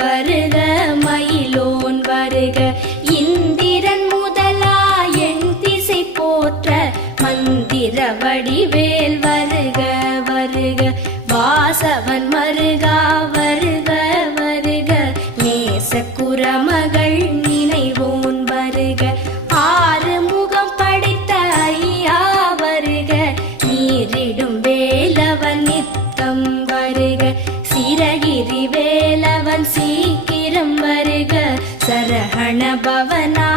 வருக மயிலோன் வருக இந்திரன் முதலா என் திசை போற்ற மந்திர வடிவேல் வருக வருக வாசவன் மருகா வருக வருக நேச குரமகள் நினைவோன் வருக ஆறு முகம் படைத்த ஐயா வருக நீரிடும் வேலவன் நித்தம் வருக சிரகிரி வேலவன் சீக்கிரம் வருக சரஹண பவனா